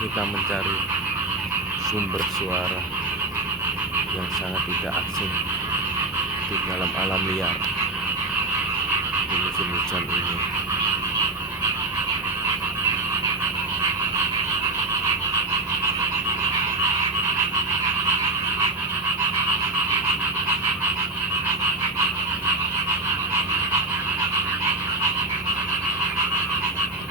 kita mencari sumber suara yang sangat tidak asing di dalam alam liar di musim hujan ini.